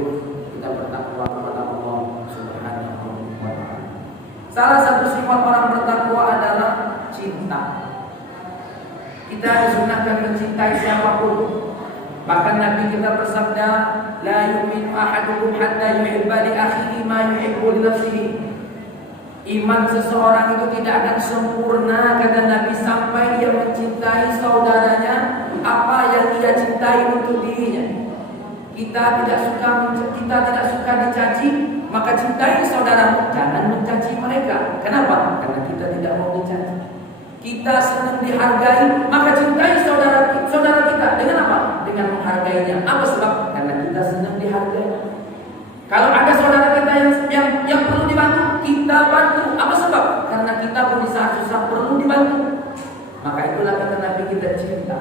hidup kita bertakwa kepada Allah Subhanahu wa ta'ala. Salah satu sifat orang bertakwa adalah cinta. Kita disunahkan mencintai siapapun. Bahkan Nabi kita bersabda, la yu'minu ahadukum hatta yuhibba li akhihi ma yuhibbu li nafsihi. Iman seseorang itu tidak akan sempurna, kata Nabi, sampai dia mencintai saudaranya apa yang ia cintai untuk dirinya. Kita tidak suka dicaci, maka cintai saudaramu, jangan mencaci mereka. Kenapa? Karena kita tidak mau dicaci. Kita senang dihargai, maka cintai saudara kita. Dengan apa? Dengan menghargainya. Apa sebab? Karena kita senang dihargai. Kalau ada saudara kita yang perlu dibantu, kita bantu. Apa sebab? Karena kita pun di saat susah perlu dibantu. Maka itulah kata Nabi, kita cinta.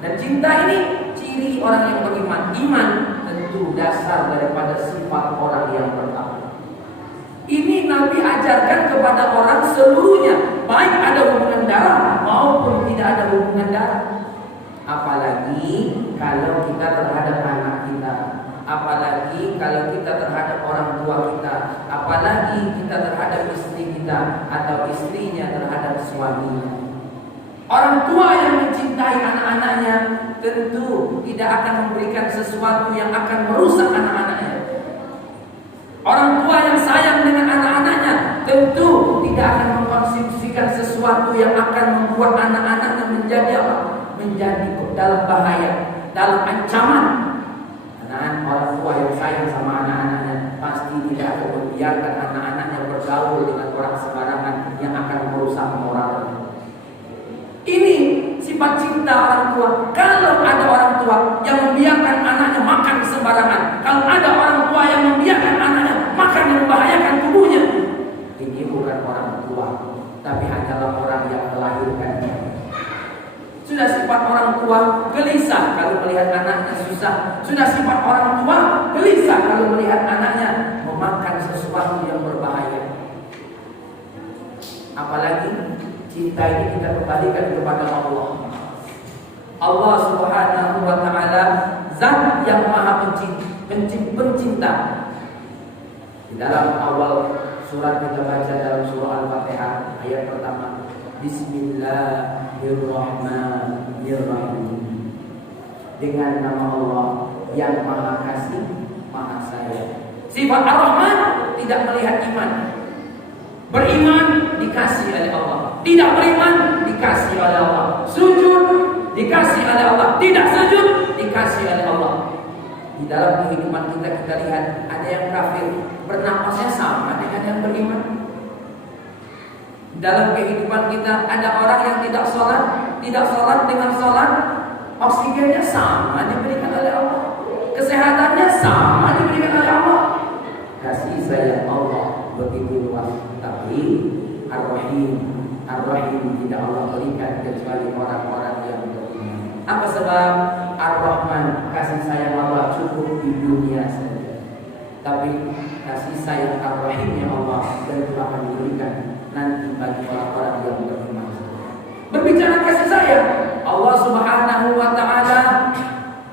Dan cinta ini ciri orang yang beriman. Iman tentu dasar daripada sifat orang yang bertakwa. Ini Nabi ajarkan kepada orang seluruhnya, baik ada hubungan darah maupun tidak ada hubungan darah. Apalagi kalau kita terhadap anak kita, apalagi kalau kita terhadap orang tua kita, apalagi kita terhadap istri kita atau istrinya terhadap suaminya. Orang tua yang mencintai anak-anaknya tentu tidak akan memberikan sesuatu yang akan merusak anak-anaknya. Orang tua yang sayang dengan anak-anaknya tentu tidak akan mengkonsumsikan sesuatu yang akan membuat anak-anaknya menjadi dalam bahaya, dalam ancaman. Karena orang tua yang sayang sama anak-anaknya pasti tidak akan membiarkan anak-anaknya bergaul dengan orang sembarangan yang akan merusak moralnya. Ini sifat cinta orang tua. Kalau ada orang tua yang membiarkan anaknya makan sembarangan, kalau ada orang tua yang membiarkan anaknya makan yang membahayakan tubuhnya, ini bukan orang tua, tapi hanyalah orang yang melahirkannya. Sudah sifat orang tua gelisah kalau melihat anaknya susah. Sudah sifat orang tua gelisah kalau melihat anaknya memakan sesuatu yang berbahaya. Apalagi cinta ini kita kembalikan kepada Allah. Allah Subhanahu wa ta'ala zat yang maha pencinta. Di dalam awal surat kita baca dalam surah Al-Fatihah ayat pertama, Bismillahirrahmanirrahim. Dengan nama Allah yang maha kasih, maha sayang. Sifat Ar-Rahman tidak melihat iman. Beriman dikasih oleh Allah, tidak beriman dikasih oleh Allah. Sujud dikasih oleh Allah, tidak sujud dikasih oleh Allah. Di dalam kehidupan kita lihat ada yang kafir, bernapasnya sama dengan yang beriman. Dalam kehidupan kita ada orang yang tidak sholat dengan sholat, oksigennya sama diberikan oleh Allah, kesehatannya sama diberikan oleh Allah. Kasih sayang Allah begitu luas, tapi Ar-Rahim tidak Allah berikan kecuali orang-orang yang beriman. Apa sebab? Ar-Rahman, kasih sayang Allah cukup di dunia saja, tapi kasih sayang Ar-Rahimnya Allah tentu akan diberikan nanti bagi orang-orang yang beriman. Berbicara kasih sayang, Allah Subhanahu wa ta'ala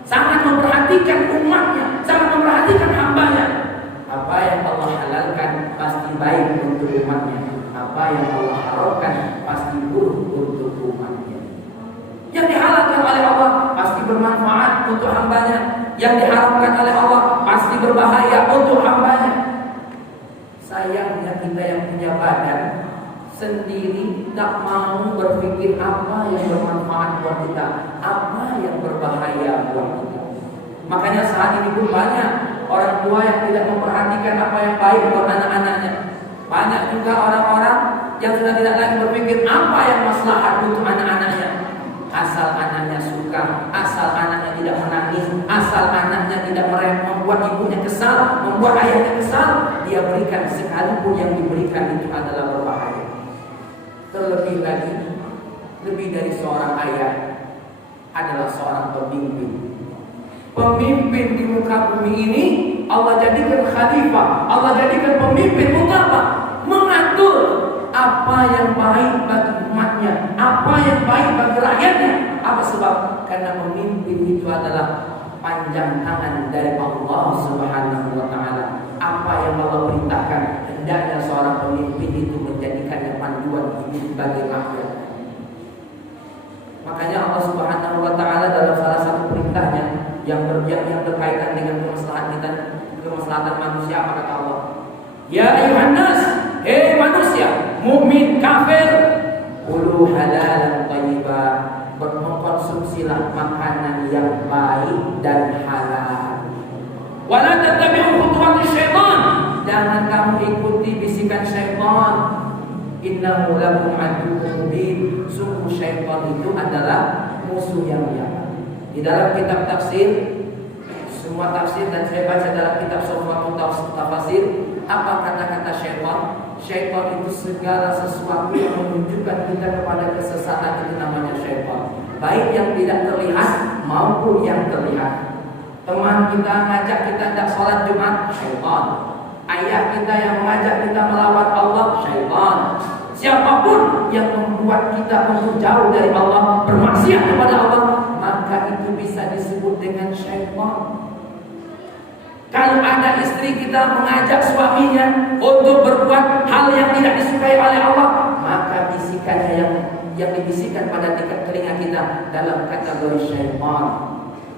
sangat memperhatikan umatnya, sangat memperhatikan hambanya. Apa yang Allah halalkan pasti baik untuk umatnya, apa yang Allah haramkan pasti buruk untuk umatnya. Yang dihalalkan oleh Allah pasti bermanfaat untuk hambanya, yang diharamkan oleh Allah pasti berbahaya untuk hambanya. Sayangnya kita yang punya badan sendiri tak mau berpikir apa yang bermanfaat buat kita, apa yang berbahaya buat kita. Makanya saat ini pun banyak orang tua yang tidak memperhatikan apa yang baik buat anak-anaknya. Banyak juga orang-orang yang sudah tidak lagi berpikir apa yang maslahat untuk anak-anaknya. Asal anaknya suka, asal anaknya tidak menangis, asal anaknya tidak membuat ibunya kesal, membuat ayahnya kesal, dia berikan, sekalipun yang diberikan itu adalah berbahaya. Terlebih lagi, lebih dari seorang ayah adalah seorang pemimpin. Pemimpin di muka bumi ini Allah jadikan khalifah, Allah jadikan pemimpin untuk apa? Mengatur apa yang baik bagi umatnya, apa yang baik bagi rakyatnya. Apa sebab? Karena pemimpin itu adalah panjang tangan dari Allah Subhanahu wa taala. Apa yang Allah perintahkan, hendaknya seorang pemimpin itu menjadikannya panduan hidup bagi rakyat. Makanya Allah Subhanahu wa taala dalam salah satu perintahnya yang berkaitan dengan kemaslahatan manusia, apa kata Allah? Ya ayuhan nas, hei manusia, mukmin, kafir, kulu halalan thayyiban, mengkonsumsilah makanan yang baik dan halal. Wala tattabi'u khutuwatis syaitan, jangan kamu ikuti bisikan syaitan. Innahu lakum aduwwun mubin, sungguh syaitan itu adalah musuh yang nyata. Di dalam kitab tafsir, semua tafsir, dan saya baca dalam kitab Sofwatul Tafsir, apa kata-kata syaitan? Syaitan itu segala sesuatu yang menunjukkan kita kepada kesesatan, itu namanya syaitan. Baik yang tidak terlihat maupun yang terlihat. Teman kita ngajak kita tidak sholat Jumat, syaitan. Ayah kita yang mengajak kita melawat Allah, syaitan. Siapapun yang membuat kita untuk jauh dari Allah, bermaksiat kepada Allah, maka itu bisa disebut dengan syaitan. Kalau ada istri kita mengajak suaminya untuk berbuat hal yang tidak disukai oleh Allah, maka bisikannya yang dibisikkan pada telinga kita dalam kategori syaitan.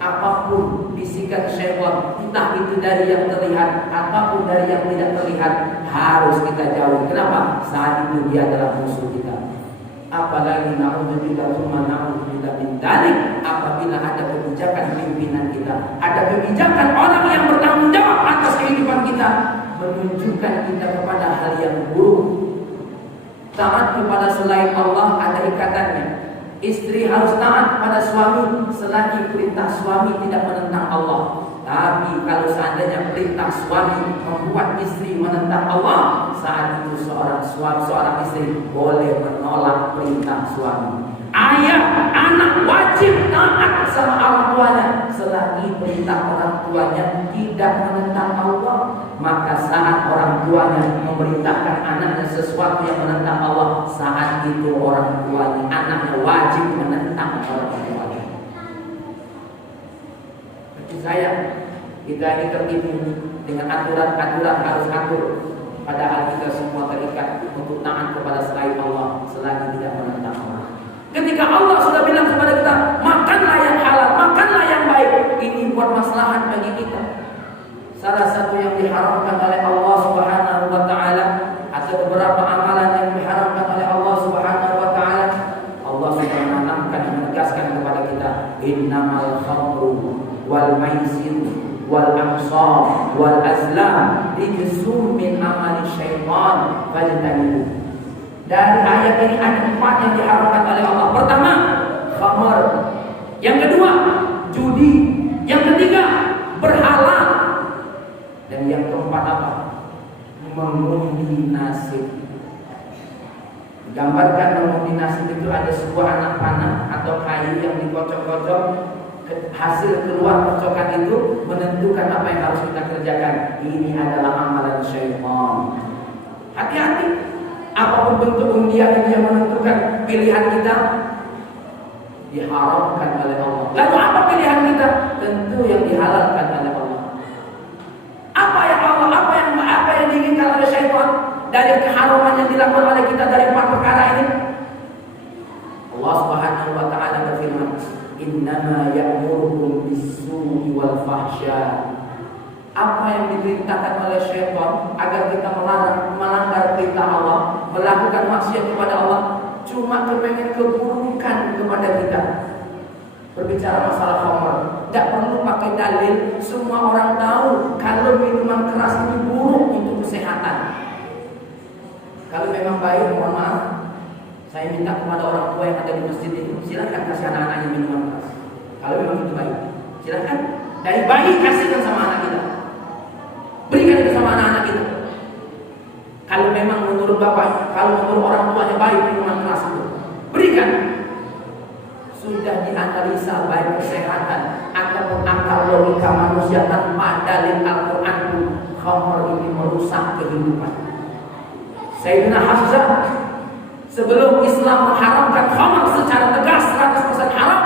Apapun bisikan syaitan, entah itu dari yang terlihat ataupun dari yang tidak terlihat, harus kita jauhi. Kenapa? Saat itu dia adalah musuh kita. Apalagi na'udzubillah tsumma na'udzubillah min dzalik, apabila ada kebijakan pimpinan kita, ada kebijakan orang yang bertanggung jawab atas kehidupan kita, menunjukkan kita kepada hal yang buruk. Taat kepada selain Allah ada ikatannya. Istri harus taat pada suami selagi perintah suami tidak menentang Allah. Tapi kalau seandainya perintah suami membuat istri menentang Allah, saat itu seorang istri boleh menolak perintah suami. Ayah, anak wajib taat sama orang tuanya selagi perintah orang tuanya tidak menentang Allah. Maka saat orang tuanya memerintahkan anaknya sesuatu yang menentang Allah, saat itu orang tuanya, anaknya wajib menentang orang tuanya. Bagi saya, kita ini tertipu dengan aturan-aturan harus atur, padahal kita semua terikat untuk taat kepada selain Allah selagi tidak menentang Allah. Ketika Allah sudah bilang kepada kita, makanlah yang halal, makanlah yang baik, ini buat maslahat bagi kita. Salah satu yang diharamkan oleh Allah Subhanahu wa taala, atau beberapa amalan yang diharamkan oleh Allah Subhanahu wa taala, Allah sudah menanamkan dan menegaskan kepada kita, innamal khamru wal maisir wal ansar wal azlam rijsum min amali syaitan fajtanibuh. Dari ayat ini ada 4 yang diharamkan oleh Allah. Pertama, khamar. Yang kedua, judi. Yang ketiga, berhala. Dan yang keempat apa? Mengundi nasib. Gambarkan mengundi nasib itu ada sebuah anak panah atau kayu yang dikocok-kocok, hasil keluar kocokan itu menentukan apa yang harus kita kerjakan. Ini adalah amalan syaitan. Hati-hati. Apapun bentuk undian yang menentukan pilihan kita, diharamkan oleh Allah. Lalu apa pilihan kita? Tentu yang dihalalkan oleh Allah. Apa yang diinginkan oleh syaitan dari keharaman yang dilakukan oleh kita dari 4 perkara ini? Allah Subhanahu wa taala berfirman, "Innama ya'murukum bis-su'i wal fahsya." Apa yang diperintahkan oleh syaitan agar kita melanggar perintah Allah, melakukan maksiat kepada Allah, cuma kepengen keburukan kepada kita. Berbicara masalah khamar, tidak perlu pakai dalil. Semua orang tahu kalau minuman keras ini buruk untuk kesehatan. Kalau memang baik, mohon maaf, saya minta kepada orang tua yang ada di masjid itu, silakan kasih anak-anaknya minuman keras. Kalau memang itu baik, silakan. Dari bayi kasihkan sama anak kita, berikan itu sama anak-anak kita. Kalau memang menurut bapak, kalau menurut orang tuanya baik minuman keras itu, berikan. Sudah dianalisa baik kesehatan ataupun akal logika manusia tanpa dalil Al-Quran pun, khamar ini merusak kehidupan. Sayyidina Hamzah sebelum Islam mengharamkan khamar secara tegas 100% haram,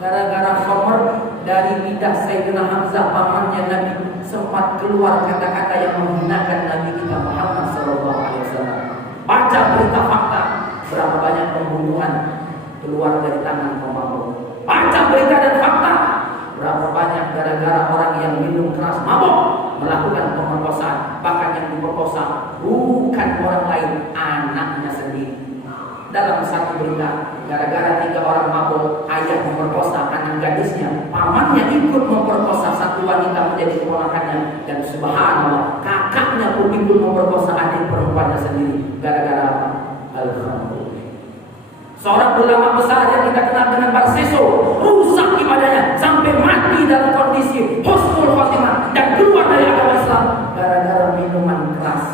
gara-gara khamar dari lidah Sayyidina Hamzah pamannya Nabi sempat keluar kata-kata yang menghinakan Nabi kita Muhammad SAW. Baca berita fakta, berapa banyak pembunuhan keluar dari tangan pemabuk. Baca berita dan fakta, berapa banyak gara-gara orang yang minum keras mabuk melakukan pemerkosaan. Bahkan yang diperkosa bukan orang lain, anaknya sendiri. Dalam satu berita, gara-gara 3 orang mabuk, ayah memperkosa anak gadisnya, pamannya ikut memperkosa satu wanita menjadi keponakannya, dan subhanallah, kakaknya pun ikut memperkosa adik perempuannya sendiri. Gara-gara apa? Alhamdulillah. Seorang ulama besar yang kita kenal dengan Barseso rusak ibadahnya sampai mati dalam kondisi husnul khotimah dan keluar dari agama Islam gara-gara minuman keras.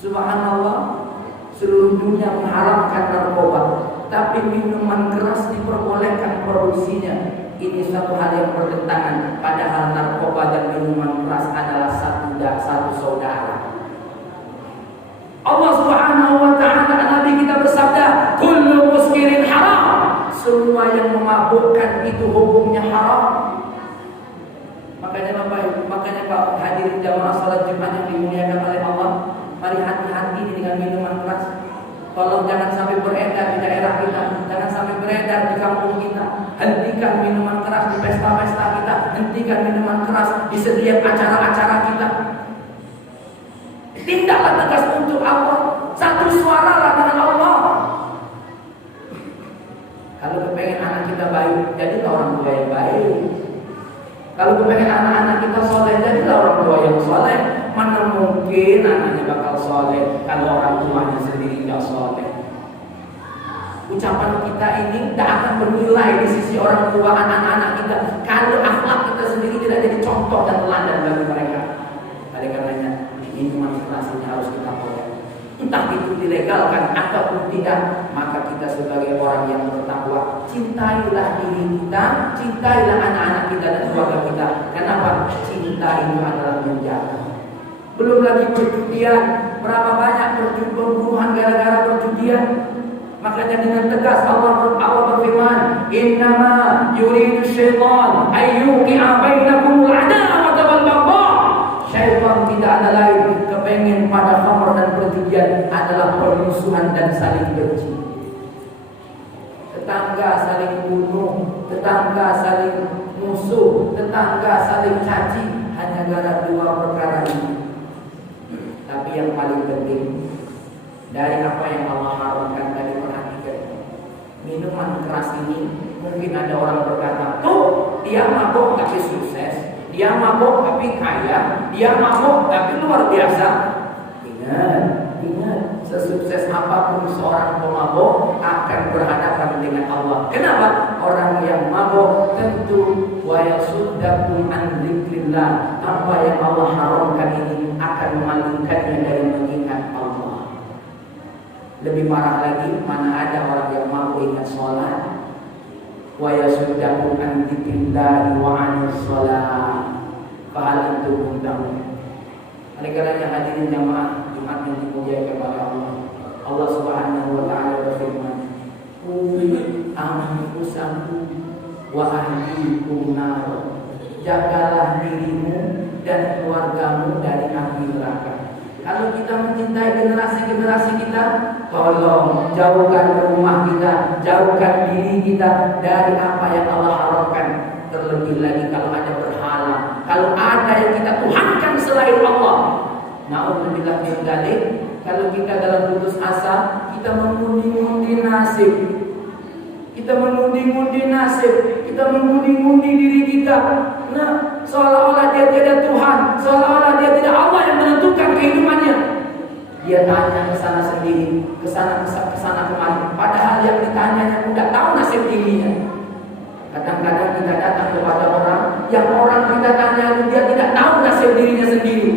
Subhanallah, seluruh dunia mengharamkan narkoba, tapi minuman keras diperbolehkan produksinya. Ini satu hal yang bertentangan, padahal narkoba dan minuman keras adalah satu saudara. Allah Subhanahu wa ta'ala, Nabi kita bersabda, kullu muskirin haram. Semua yang memabukkan itu hukumnya haram. Makanya Pak hadirin jamaah salat Jumat yang dimuliakan oleh Allah, mari hati-hati dengan minuman keras. Tolong jangan sampai beredar di daerah kita, jangan sampai beredar di kampung kita. Hentikan minuman keras di pesta-pesta kita, hentikan minuman keras di setiap acara-acara kita. Tindaklah tegas untuk Allah, satu suara lah dengan Allah. Kalau kepengen anak kita baik, jadilah orang tua yang baik. Kalau kepengen anak-anak kita soleh, jadilah orang tua yang soleh. Mana mungkin anaknya bakal soleh kalau orang tuanya sendiri tidak soleh? Ucapan kita ini tidak akan bernilai di sisi orang tua anak-anak kita kalau akhlak kita sendiri tidak jadi contoh dan teladan bagi mereka. Oleh karenanya minuman keras ini harus kita boleh, entah itu dilegalkan ataupun tidak. Maka kita sebagai orang yang bertakwa, cintailah diri kita, cintailah anak-anak kita dan keluarga kita. Kenapa? Cinta itu adalah menjaga. Belum lagi perjudian, berapa banyak pembunuhan gara-gara perjudian. Makanya dengan tegas Allah berfirman, innama yuridu syaitan ayyuqi'a bainakumul adawata wal baghdha. Syaitan tidak ada lain kepengen pada khamr dan perjudian adalah permusuhan dan saling benci. Tetangga saling bunuh, tetangga saling musuh, tetangga saling caci hanya gara-gara 2 perkara ini. Tapi yang paling penting dari apa yang Allah haramkan tadi, perhatikan. Minuman keras ini mungkin ada orang berkata, tuh dia mabuk tapi sukses, dia mabuk tapi kaya, dia mabuk tapi luar biasa. Ingat, sesukses apapun seorang pemabuk akan berhadapan dengan Allah. Kenapa? Orang yang mabuk tentu wa yasuddakum an dzikrillah. Apa yang Allah haramkan ini akan memalingkannya dari mengingat Allah. Lebih parah lagi, mana ada orang yang mabuk ingat sholat. Wa yasuddakum an dzikrillah wa anis shalah. Fa hal antum muntahun. Oleh karenanya hadirin jamaah Jumat yang dimuliakan oleh Allah, Allah Subhanahu wa ta'ala berfirman, qu anfusakum wa ahlikum nar. Jagalah dirimu dan keluargamu dari api neraka. Kalau kita mencintai generasi-generasi kita, tolong jauhkan rumah kita, jauhkan diri kita dari apa yang Allah haramkan. Terlebih lagi kalau ada berhala, kalau ada yang kita tuhankan selain Allah. Na'udzubillah min dzalik. Kalau kita dalam putus asa, kita mengundi-undi nasib. Kita mengundi-undi nasib, kita mengundi-undi diri kita. Nah, seolah-olah dia tidak Tuhan, seolah-olah dia tidak Allah yang menentukan kehidupannya. Dia tanya ke sana sendiri, ke sana kemari. Padahal yang ditanyanya tidak tahu nasib dirinya. Kadang-kadang kita datang kepada orang yang orang kita tanya dia tidak tahu nasib dirinya sendiri.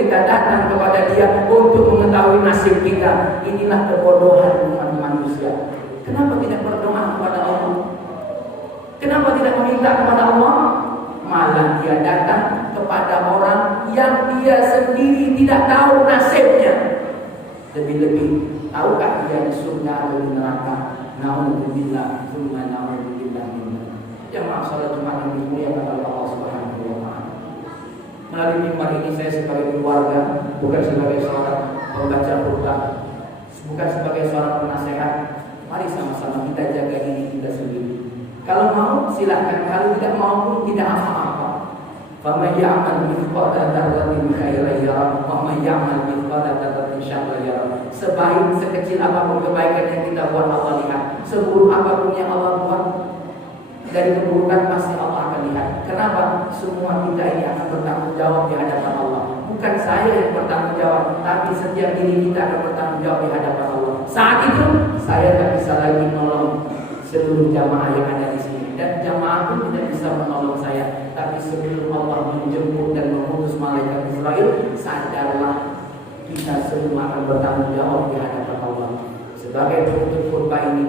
Kita datang kepada dia untuk mengetahui nasib kita. Inilah kebodohan umat manusia. Kenapa tidak berdoa kepada Allah? Kenapa tidak meminta kepada Allah? Malah dia datang kepada orang yang dia sendiri tidak tahu nasibnya. Lebih-lebih, tahukah dia di surga atau di neraka? Na'udzubillah, tsumma na'udzubillah. Jamaah salat Jumat yang dimuliakan oleh Allah bukan sebagai seorang pembaca Quran, bukan sebagai seorang penasehat. Mari sama-sama kita jaga diri kita sendiri. Kalau mau silakan, kalau tidak mau pun tidak apa-apa. Faman ya'mal mithqala dzarratin khairan yarah wa man ya'mal mithqala dzarratin syarran yarah. Sebaik sekecil apapun kebaikan yang kita buat, Allah lihat. Seburuk apapun yang Allah buat, dari keburukan pasti Allah akan lihat. Kenapa? Semua kita ini akan bertanggung jawab di hadapan Allah. Bukan saya yang bertanggung jawab, tapi setiap diri kita akan bertanggung jawab di hadapan Allah. Saat itu saya tak bisa lagi menolong seluruh jamaah yang ada di sini, dan jamaah pun tidak bisa menolong saya. Tapi sebelum Allah menjemput dan mengutus malaikat Israel, sadarlah kita semua akan bertanggung jawab di hadapan Allah. Sebagai penutup khutbah ini,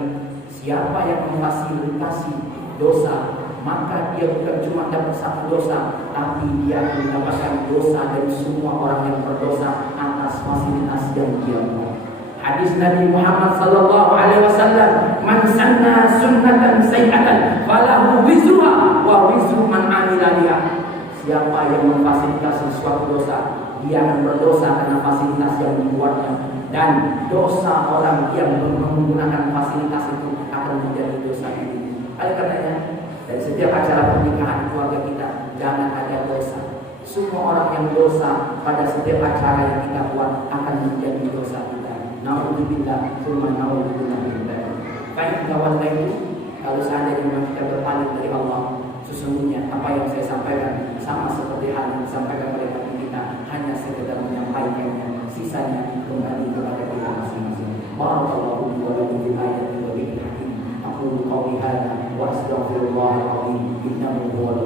siapa yang memfasilitasi dosa, maka dia bukan cuma dapat satu dosa, tapi dia mendapatkan dosa dari semua orang yang berdosa atas fasilitas yang dia buat. Hadis Nabi Muhammad sallallahu alaihi wasallam, "Man sanna sunnatan sayyi'atan falahu wizruha wa wizru man 'amila biha." Siapa yang memfasilitasi suatu dosa, dia akan berdosa karena fasilitas yang dibuatnya, dan dosa orang yang menggunakan fasilitas itu akan menjadi dosa ini. Oleh karenanya, dari setiap acara pernikahan keluarga kita jangan ada dosa. Semua orang yang dosa pada setiap acara yang kita buat akan menjadi dosa kita. Na'udzubillah, tsumma na'udzubillah. Baik kawan itu, kalau seandainya memang kita berpaling dari Allah, sesungguhnya apa yang saya sampaikan sama seperti hal yang disampaikan oleh Nabi kita, hanya sekedar menyampaikannya, sisanya kembali kepada kita masing-masing. Barakallahu wa lakum bil ayati wa bil hakim. Aqulu qawli hadza wa astaghfirullahal azim innahu huwal